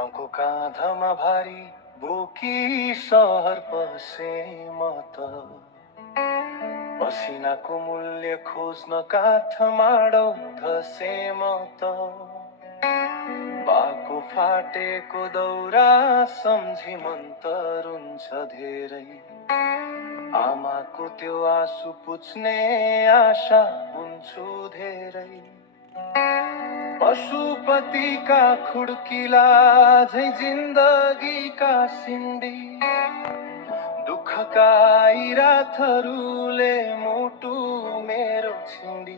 गाउँको काँधमा भारी बोकी सहर पसे म त पसिनाको मूल्य खोज्न काठमाडौँ धसे म त बाको फाटेको दौरा सम्झी मन त रुन्छ धेरै आमाको त्यो आँसु पुछ्ने आशा हुन्छु धेरै पशुपतिका खुड्किला झै जिन्दगीका सिन्डी दुःखका रातहरूले मुटु मेरो छिन्डी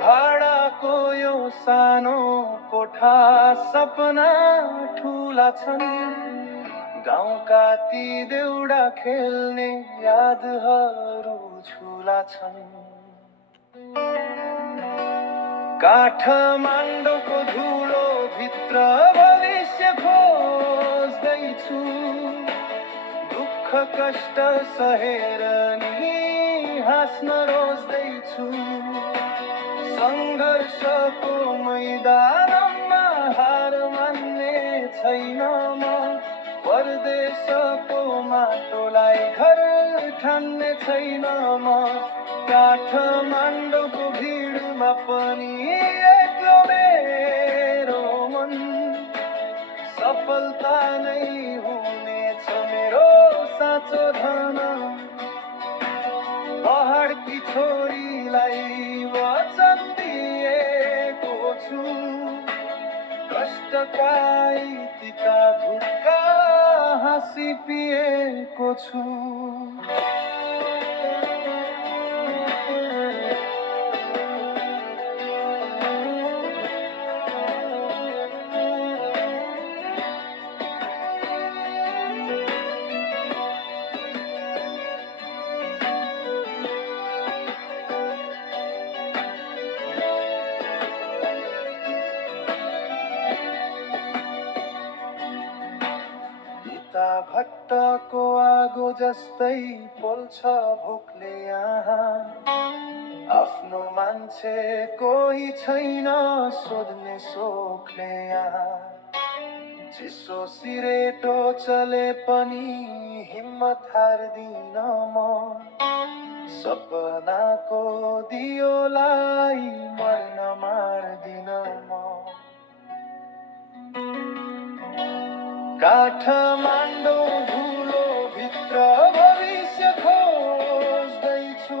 भाडाको यो सानो कोठा सपना ठुला छन् गाउँका ती देउडा खेल्ने यादहरू झुला छन् काठमाडौँको धुलो भित्र भविष्य खोज्दैछु दुःख कष्ट सहेर नि हाँस्न रोज्दैछु सङ्घर्षको मैदानमा हार मान्ने छैन म परदेशको माटोलाई घर ठान्ने छैन म काठमाडौँको भिडमा पनि एक्लो मेरो मन सफलता नै हुनेछ मेरो साँचो धन पहाडकी छोरीलाई वचन दिएको छु कष्टका तिता घुट्का हाँसी पिएको छु भट्टको आगो जस्तै पोल्छ भोकले यहाँ आफ्नो मान्छे कोही छैन सोध्ने सोखले यहाँ चिसो सिरेटो चले पनि हिम्मत हार्दिन म सपनाको दियोलाई मर्न मार्दिन म काठमाडौँ धुलो भित्र भविष्य खोज्दैछु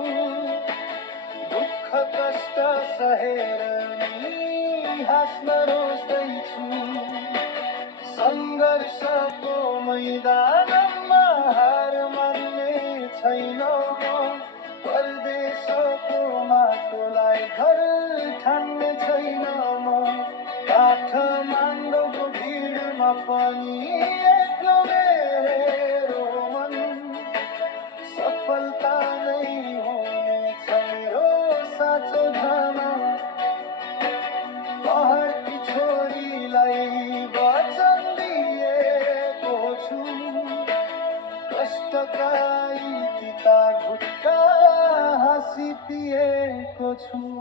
दुःख कष्ट सहेर नि हाँस्न रोज्दैछु सङ्घर्षको मैदानमा हार मान्ने छैन म परदेशको माटोलाई घर ठान्ने छैन म काठमाडौँको भिडमा पनि एक्लो मेरो मन सफलता नै हुनेछ मेरो साँचो धन पहाडकी छोरीलाई वचन दिएको छु कष्टका तिता घुट्का हाँसी पिएको छु